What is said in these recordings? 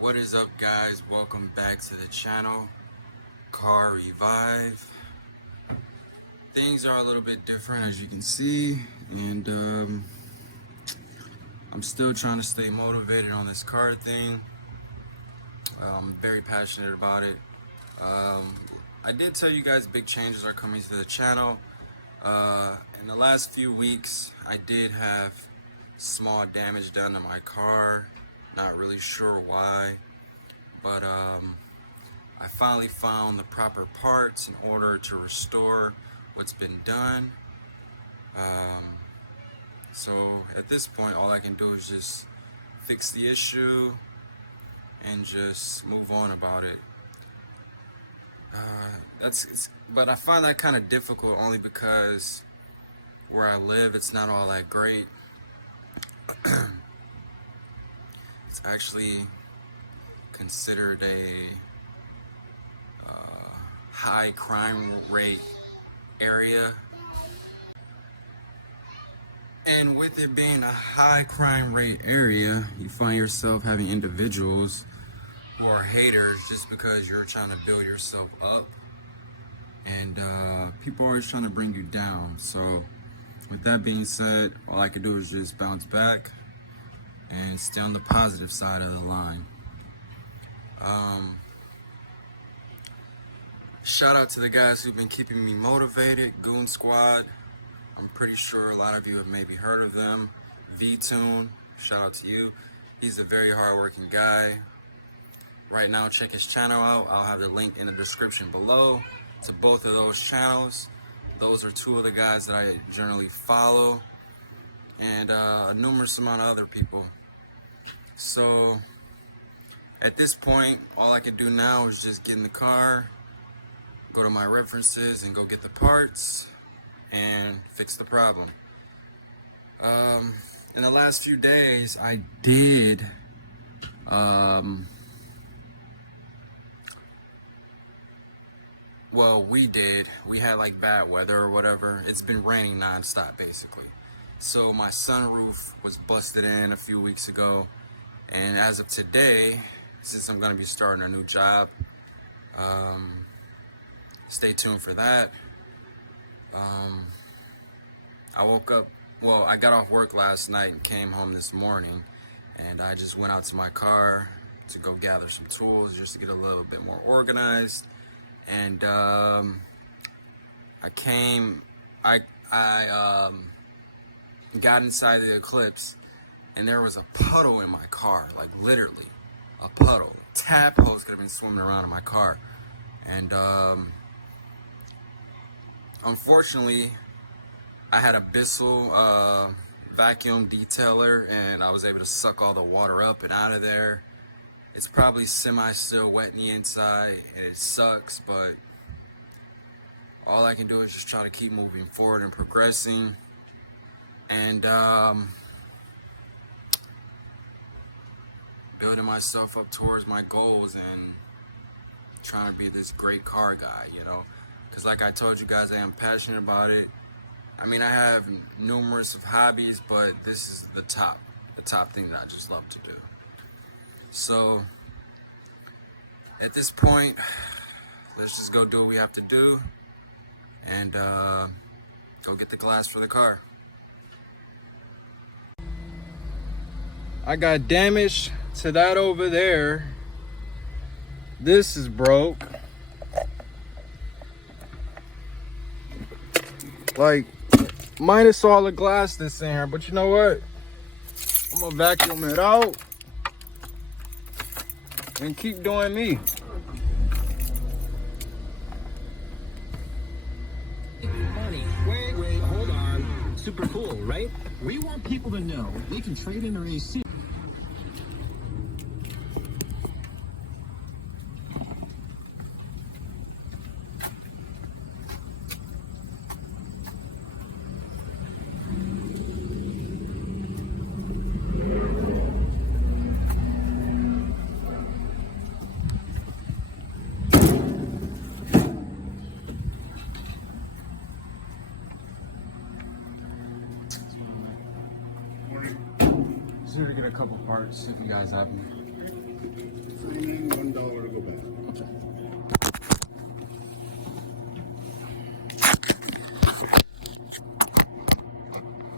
What is up, guys? Welcome back to the channel, Car Revive. Things are a little bit different, as you can see, and I'm still trying to stay motivated on this car thing. I'm very passionate about it. I did tell you guys big changes are coming to the channel. In the last few weeks, I did have small damage done to my car. Not really sure why, but I finally found the proper parts in order to restore what's been done. So at this point, all I can do is just fix the issue and just move on about it. But I find that kind of difficult only because where I live, it's not all that great. It's actually considered a high crime rate area. And with it being a high crime rate area, you find yourself having individuals who are haters just because you're trying to build yourself up. And people are always trying to bring you down. So with that being said, all I can do is just bounce back and stay on the positive side of the line. Shout out to the guys who've been keeping me motivated, Goon Squad. I'm pretty sure a lot of you have maybe heard of them. V-Tune, shout out to you. He's a very hardworking guy. Right now, check his channel out. I'll have the link in the description below to both of those channels. Those are two of the guys that I generally follow, and a numerous amount of other people. So at this point, all I can do now is just get in the car, go to my references and go get the parts and fix the problem. In the last few days, I did we had like bad weather or whatever. It's been raining nonstop basically. So my sunroof was busted in a few weeks ago, and as of today, since I'm gonna be starting a new job, stay tuned for that. I got off work last night and came home this morning, and I just went out to my car to go gather some tools just to get a little bit more organized. And I got inside the Eclipse, and there was a puddle in my car, like literally a puddle. Tadpoles could have been swimming around in my car. And unfortunately, I had a Bissell vacuum detailer, and I was able to suck all the water up and out of there. It's probably still wet in the inside, and it sucks, but all I can do is just try to keep moving forward and progressing, and building myself up towards my goals and trying to be this great car guy, you know, because like I told you guys, I am passionate about it. I mean, I have numerous of hobbies, but this is the top thing that I just love to do. So at this point, let's just go do what we have to do and go get the glass for the car. I got damage to that over there. This is broke. Like, minus all the glass that's in here, but you know what? I'm gonna vacuum it out and keep doing me. Wait, hold on. Super cool, right? We want people to know they can trade in their AC. Just need to get a couple parts, see if you guys have them. Signing $1 to go back.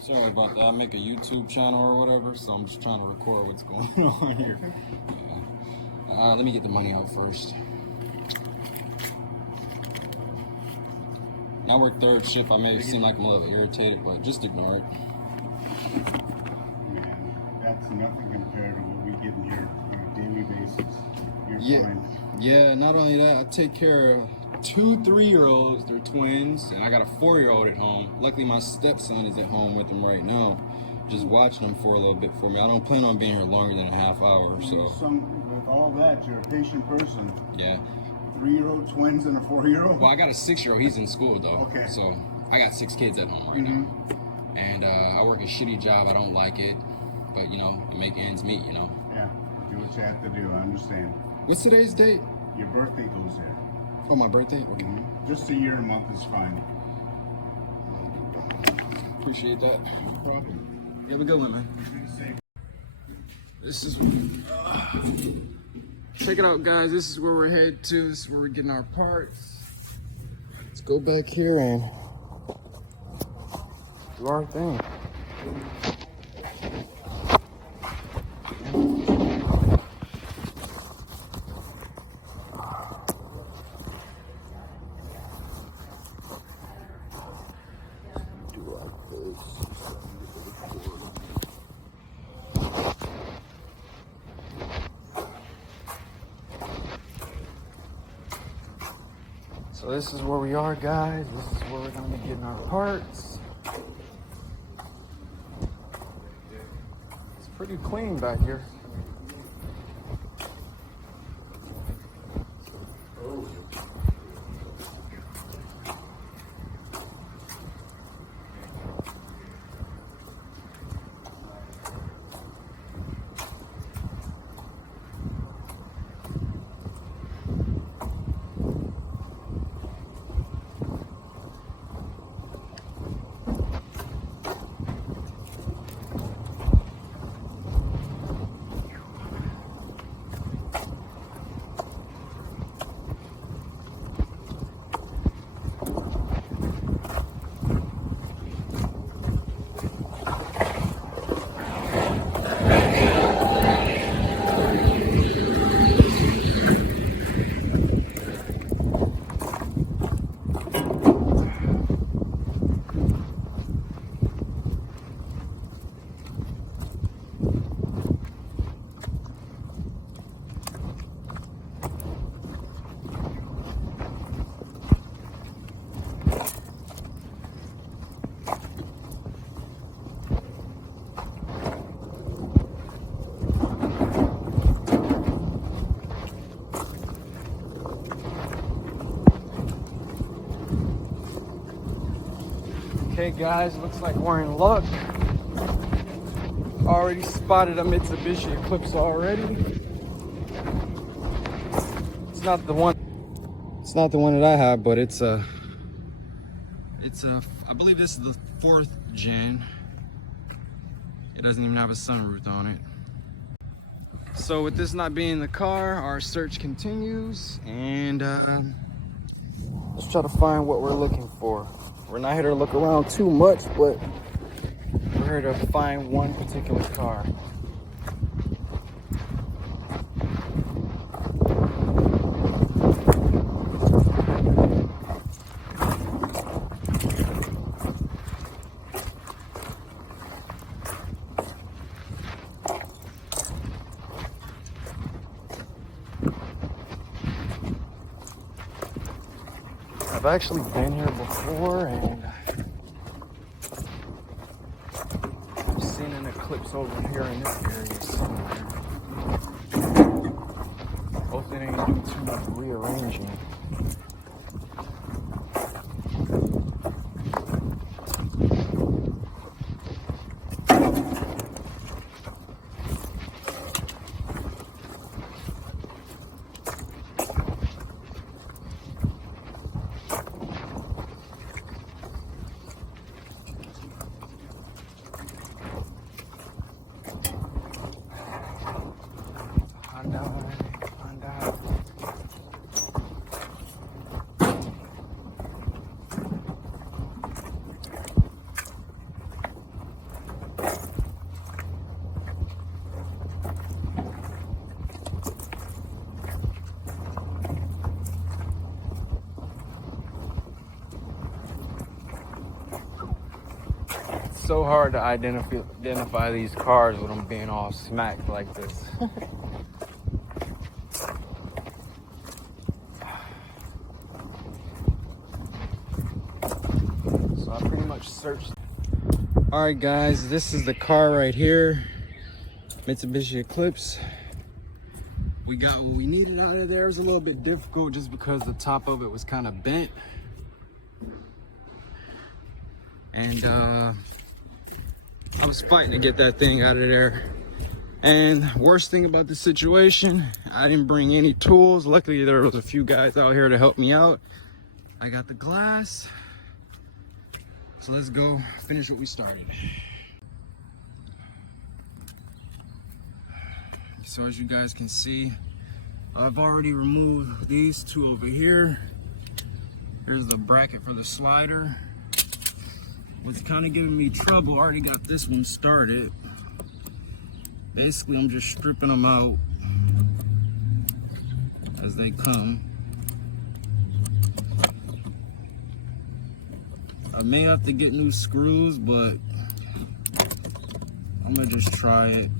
Sorry about that. I make a YouTube channel or whatever, so I'm just trying to record what's going on here. Yeah. Let me get the money out first. I work third shift. I may seem like I'm a little irritated, but just ignore it. Man, that's nothing compared to what we get in here on a daily basis. You're fine. Yeah, not only that, I take care of 2 3-year-olds, they're twins, and I got a 4-year-old at home. Luckily, my stepson is at home with them right now, just watching them for a little bit for me. I don't plan on being here longer than a half hour or so. With all that, you're a patient person. Yeah. 3-year-old twins and a 4-year-old? Well, I got a 6-year-old. He's in school, though. Okay. So I got 6 kids at home right now. And I work a shitty job. I don't like it. But, you know, I make ends meet, you know. Yeah, do what you have to do. I understand. What's today's date? Your birthday goes there. Oh, my birthday? Okay. Just a year and a month is fine. Appreciate that. No problem. You have a good one, man. This is... check it out, guys. This is where we're headed to. This is where we're getting our parts. Let's go back here and do our thing. So this is where we are, guys. This is where we're gonna be getting our parts. It's pretty clean back here. Okay guys, looks like we're in luck. Already spotted a Mitsubishi Eclipse already. It's not the one that I have, but it's a I believe this is the 4th gen. It doesn't even have a sunroof on it. So with this not being in the car, our search continues, and let's try to find what we're looking for. We're not here to look around too much, but we're here to find one particular car. I've actually been here before, and I've seen an Eclipse over here in this area somewhere. Hopefully they didn't do too much rearranging. So hard to identify these cars with them being all smacked like this. So I pretty much searched. All right, guys, this is the car right here, Mitsubishi Eclipse. We got what we needed out of there. It was a little bit difficult just because the top of it was kind of bent. And I was fighting to get that thing out of there. And worst thing about the situation, I didn't bring any tools. Luckily, there was a few guys out here to help me out. I got the glass. So let's go finish what we started. So as you guys can see, I've already removed these two over here. Here's the bracket for the slider. What's kind of giving me trouble, I already got this one started. Basically, I'm just stripping them out as they come. I may have to get new screws, but I'm gonna just try it.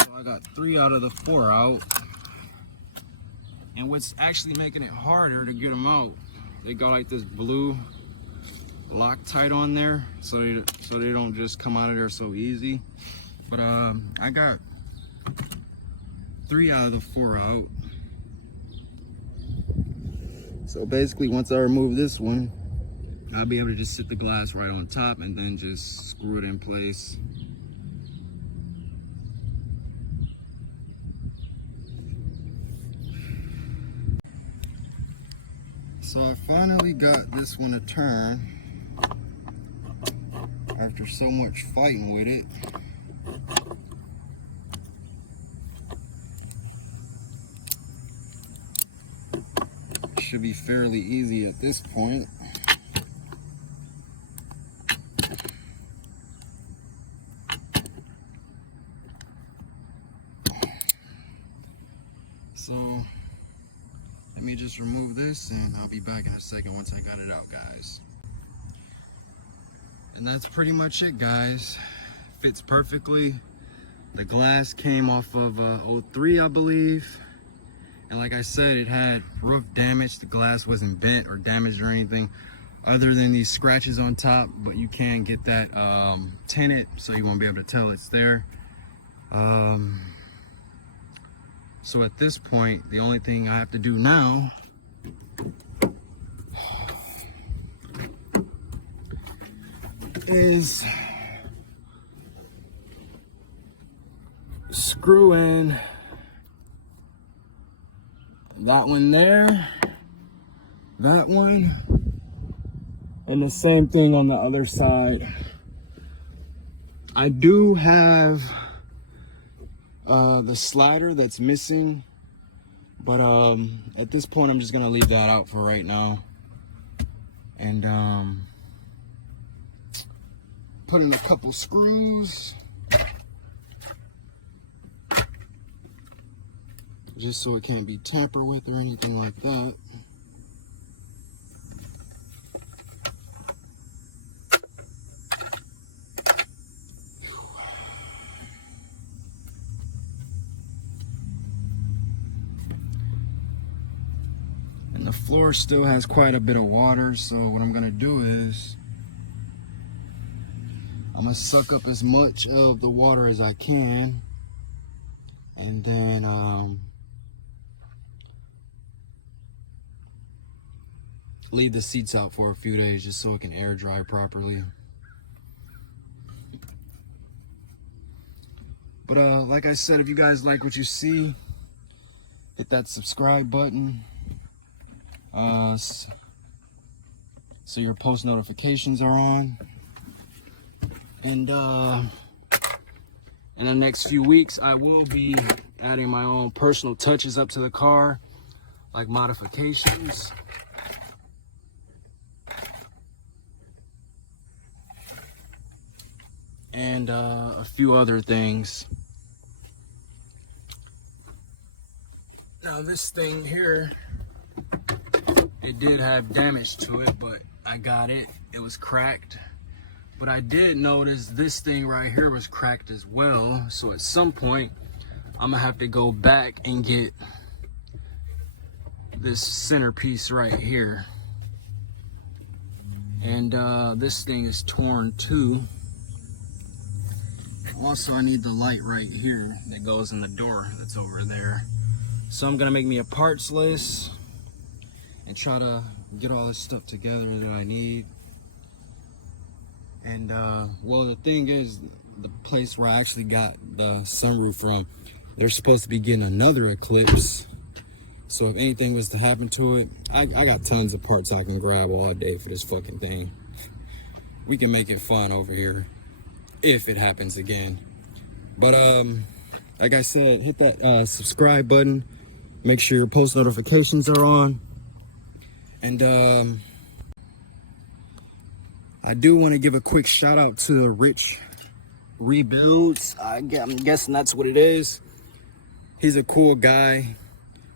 So I got 3 out of the 4 out. And what's actually making it harder to get them out, they got like this blue Loctite on there, so they don't just come out of there so easy. But I got 3 out of the 4 out. So basically, once I remove this one, I'll be able to just sit the glass right on top and then just screw it in place. So I finally got this one to turn after so much fighting with it. Should be fairly easy at this point. So let me just remove this and I'll be back in a second once I got it out, guys. And that's pretty much it, guys. Fits perfectly. The glass came off of 03, I believe. And like I said, it had roof damage. The glass wasn't bent or damaged or anything other than these scratches on top, but you can get that tinted so you won't be able to tell it's there. So at this point, the only thing I have to do now is screw in that one there, that one, and the same thing on the other side. I do have the slider that's missing, but at this point I'm just gonna leave that out for right now and put in a couple screws just so it can't be tampered with or anything like that. And the floor still has quite a bit of water, so what I'm gonna do is I'm gonna suck up as much of the water as I can, and then leave the seats out for a few days just so it can air dry properly. But like I said, if you guys like what you see, hit that subscribe button so your post notifications are on. And in the next few weeks, I will be adding my own personal touches up to the car, like modifications. And a few other things. Now this thing here, it did have damage to it, but I got it. It was cracked. But I did notice this thing right here was cracked as well. So at some point, I'm gonna have to go back and get this centerpiece right here. And this thing is torn too. Also, I need the light right here that goes in the door that's over there. So I'm gonna make me a parts list and try to get all this stuff together that I need. And well, the thing is, the place where I actually got the sunroof from, they're supposed to be getting another Eclipse. So if anything was to happen to it, I got tons of parts I can grab all day for this fucking thing. We can make it fun over here if it happens again. But like I said, hit that subscribe button. Make sure your post notifications are on. And I do want to give a quick shout out to the Rich Rebuilds. I'm guessing that's what it is. He's a cool guy.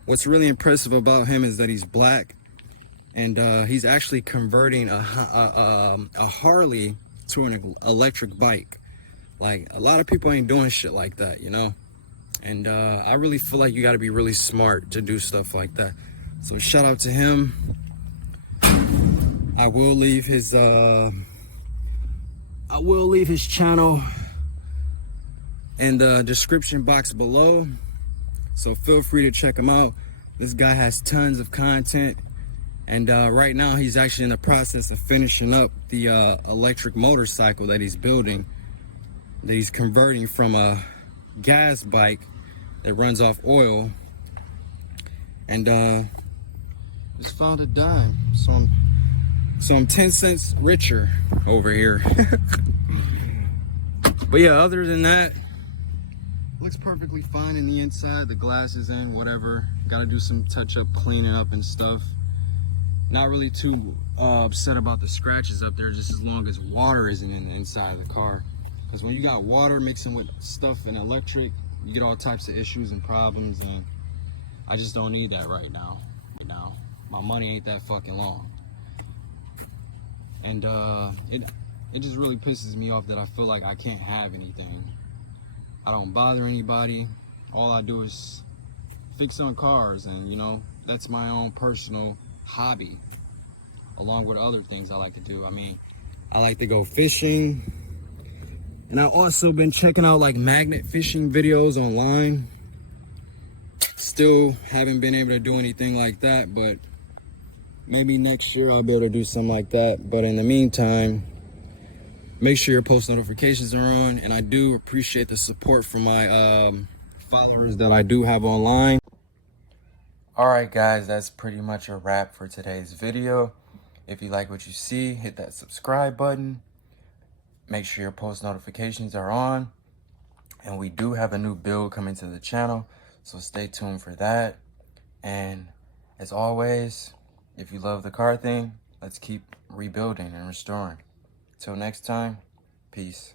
What's really impressive about him is that he's black, and he's actually converting a Harley to an electric bike. Like, a lot of people ain't doing shit like that, you know? And I really feel like you got to be really smart to do stuff like that. So shout out to him. I will leave his channel in the description box below, so feel free to check him out. This guy has tons of content, and right now he's actually in the process of finishing up the electric motorcycle that he's building, that he's converting from a gas bike that runs off oil. And just found a dime, so I'm 10 cents richer over here. But yeah, other than that, looks perfectly fine in the inside. The glass is in, whatever. Gotta do some touch up, cleaning up and stuff. Not really too upset about the scratches up there, just as long as water isn't in the inside of the car. Because when you got water mixing with stuff and electric, you get all types of issues and problems, and I just don't need that right now. My money ain't that fucking long. And it just really pisses me off that I feel like I can't have anything. I don't bother anybody. All I do is fix on cars, and you know, that's my own personal hobby, along with other things I like to do. I mean, I like to go fishing, and I've also been checking out like magnet fishing videos online. Still haven't been able to do anything like that, but maybe next year I'll be able to do something like that. But in the meantime, make sure your post notifications are on, and I do appreciate the support from my followers that I do have online. Alright guys, that's pretty much a wrap for today's video. If you like what you see, hit that subscribe button. Make sure your post notifications are on. And we do have a new build coming to the channel, so stay tuned for that. And as always, if you love the car thing, let's keep rebuilding and restoring. Till next time, peace.